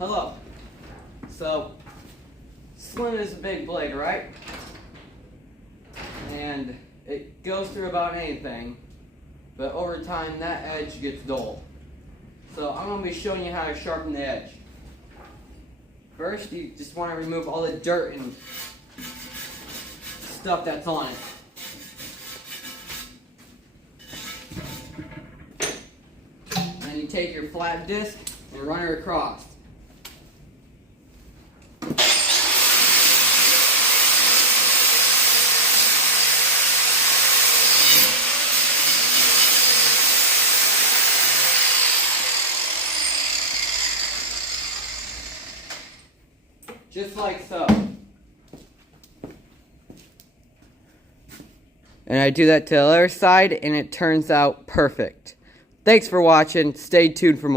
Hello. So, slim is a big blade, right? And it goes through about anything, but over time that edge gets dull. So I'm going to be showing you how to sharpen the edge. First, you just want to remove all the dirt and stuff that's on it. And you take your flat disc and run it across. Just like so. And I do that to the other side and it turns out perfect. Thanks for watching. Stay tuned for more.